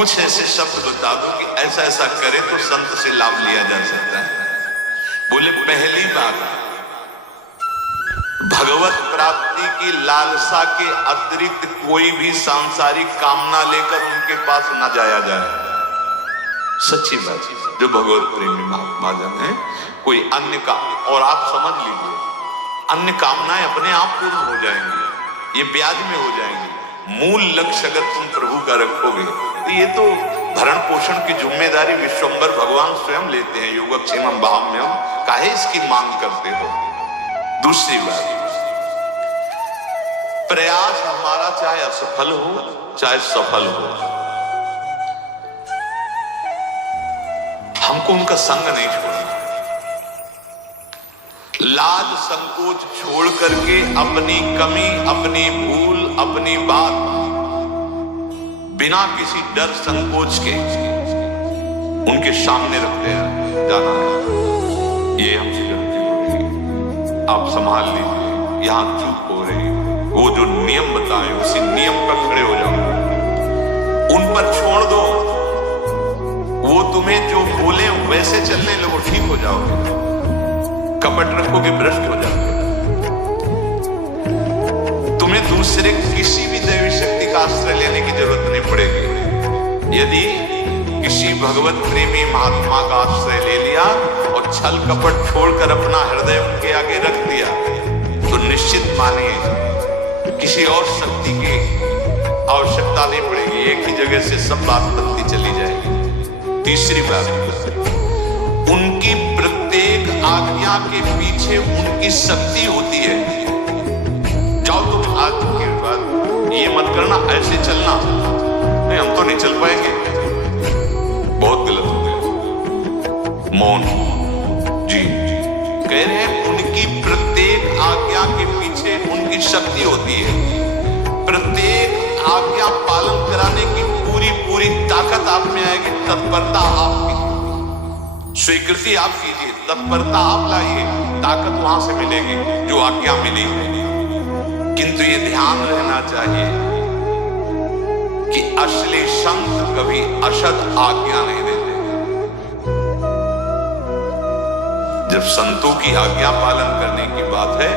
कुछ ऐसे शब्द बता दो कि ऐसा ऐसा करे तो संत से लाभ लिया जा सकता है। बोले पहली बात, भगवत प्राप्ति की लालसा के अतिरिक्त कोई भी सांसारिक कामना लेकर उनके पास न जाया जाए। सच्ची बात, जो भगवत प्रेमी महात्मा जन है, कोई अन्य का, और आप समझ लीजिए अन्य कामनाएं अपने आप पूर्ण हो जाएंगी, ये ब्याज में हो जाएंगी। मूल लक्ष्य अगर तुम प्रभु का रखोगे तो ये तो भरण पोषण की जिम्मेदारी विश्वम्भर भगवान स्वयं लेते हैं। योगक्षेमम भाव्यम, काहे इसकी मांग करते हो। दूसरी बात, प्रयास हमारा चाहे असफल हो चाहे सफल हो, हमको उनका संग नहीं छोड़ना। लाज संकोच छोड़ करके अपनी कमी, अपनी भूल, अपनी बात बिना किसी डर संकोच के उनके सामने रखते हैं जाना है। ये हमसे गलती हो रही, आप संभाल लीजिए, यहां चूक हो रही, वो जो नियम बताए उसी नियम पर खड़े हो जाओ, उन पर छोड़ दो। वो तुम्हें जो बोले वैसे चलने लगो, ठीक हो जाओगे। कपट रखोगे भ्रष्ट हो जाओगे। तुम्हें दूसरे किसी भी दैवी शक्ति का आश्रय लेने की जरूरत नहीं पड़ेगी। यदि किसी भगवत प्रेमी महात्मा का आश्रय ले लिया और छल कपट छोड़कर अपना हृदय उनके आगे रख दिया तो निश्चित मानिए किसी और शक्ति की आवश्यकता नहीं पड़ेगी, एक ही जगह से सब बात बनती चली जाएगी। तीसरी बात, उनकी प्रत्येक आज्ञा के पीछे उनकी शक्ति होती है। जाओ तुम आज के बाद ये मत करना, ऐसे चलना, नहीं हम तो नहीं चल पाएंगे, बहुत गलत हो गया। मौन जी कह रहे हैं उनकी प्रत्येक आज्ञा के पीछे उनकी शक्ति होती है। प्रत्येक आज्ञा पालन कराने की पूरी पूरी ताकत आप में आएगी। तत्परता आपकी, स्वीकृति आप कीजिए, तत्परता आप लाइए, ताकत वहां से मिलेगी जो आज्ञा मिली। किंतु ये ध्यान रहना चाहिए कि असली संत कभी असद आज्ञा नहीं देते। जब संतों की आज्ञा पालन करने की बात है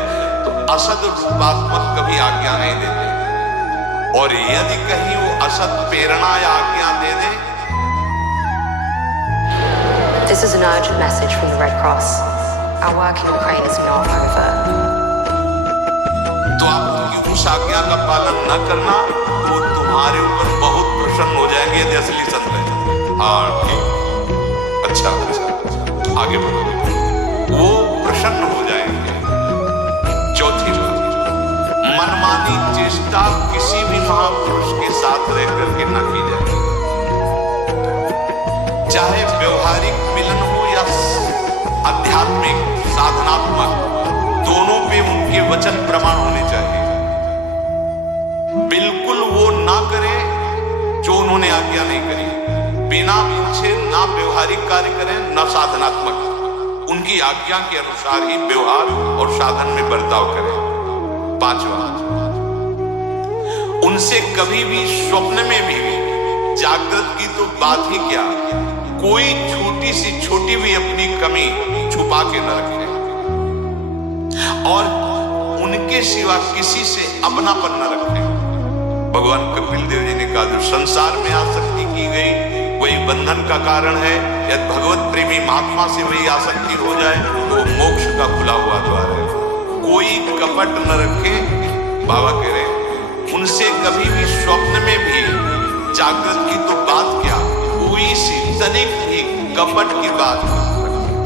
तो असद रूपात्मक कभी आज्ञा नहीं देते। और यदि कहीं वो असद प्रेरणा या आज्ञा दे दे, This is an urgent message from the Red Cross. Our work in Ukraine is not over. तो आप उनकी उस आज्ञा का पालन न करना, वो तुम्हारे ऊपर बहुत प्रसन्न हो जाएंगे यदि असली संत है। हाँ ठीक, अच्छा आगे बढ़ो, वो प्रसन्न हो जाएंगे। चौथी बात, मनमानी चेष्टा किसी भी महापुरुष के साथ रह करके न की जाए। चाहे व्यवहारिक मिलन हो या आध्यात्मिक साधनात्मक, दोनों पे उनके वचन प्रमाण होने चाहिए। बिल्कुल वो ना करे जो उन्होंने आज्ञा नहीं करी। बिना पूछे ना व्यवहारिक कार्य करें ना साधनात्मक, उनकी आज्ञा के अनुसार ही व्यवहार और साधन में बर्ताव करें। पांचवा, उनसे कभी भी स्वप्न में भी, जागृत की तो बात ही क्या, कोई छोटी सी छोटी भी अपनी कमी छुपा के न रखे और उनके सिवा किसी से अपनापन न रखे। भगवान कपिल देव जी ने कहा जो संसार में आसक्ति की गई वही बंधन का कारण है। यदि भगवत प्रेमी महात्मा से वही आसक्ति हो जाए तो मोक्ष का खुला हुआ द्वार है। कोई कपट न रखे। बाबा कह रहे उनसे कभी भी स्वप्न में भी, जागृत की तो बात क्या, कोई सी तनिक भी कपट की बात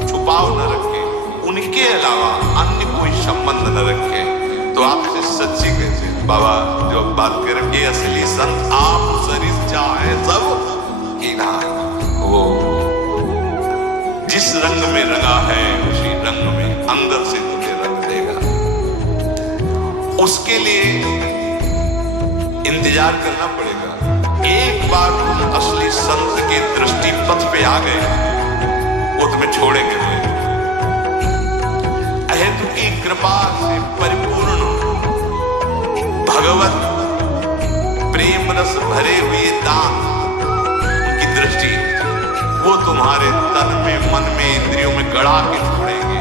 छुपाव न रखे, उनके अलावा अन्य कोई संबंध न रखे। तो आपसे सच्ची कहते बाबा जो बात कर रहे, असली संत आप शरीर चाहे सब कि ना, वो जिस रंग में रंगा है उसी रंग में अंदर से तुझे रंग देगा। उसके लिए इंतजार करना पड़ेगा। एक बार तुम असली संत के दृष्टि पथ पे आ गए, वो तुम्हें छोड़ेंगे नहीं। अहेतु की कृपा से परिपूर्ण भगवत प्रेम रस भरे हुए दान तुम्हारे तन में, मन में, इंद्रियों में गड़ा के छोड़ेंगे।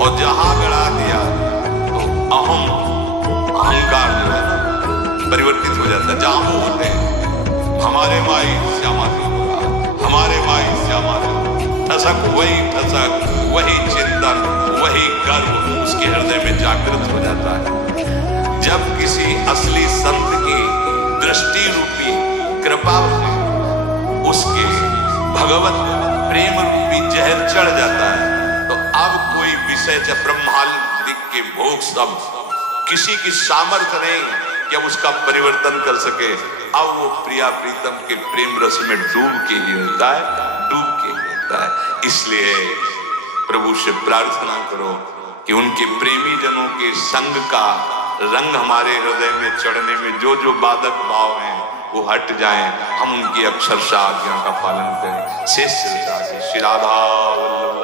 और जहां गड़ा दिया तो अहंकार जो है परिवर्तित हो जाता है। जहां वो होते हैं हमारे माई श्यामा होगा, हमारे माई श्यामा, ठसक वही ठसक, वही चिंतन, वही गर्व उसके हृदय में जागृत हो जाता है। जब किसी असली संत की दृष्टि रूपी कृपा से उसके भगवत प्रेम रूपी जहर चढ़ जाता है, तो अब कोई विषय चाहे ब्रह्मांड के भोग सब किसी की सामर्थ्य नहीं कि अब उसका परिवर्तन कर सके। अब वो प्रिया प्रीतम के प्रेम रस में डूब के ही रहता है, डूब के ही रहता है। इसलिए प्रभु से प्रार्थना करो कि उनके प्रेमी जनों के संग का रंग हमारे हृदय में चढ़ने में जो जो बाधक भाव हैं वो हट जाएं, हम उनकी अक्षरशः आज्ञा का पालन करें। शेष श्री राधा वल्लभ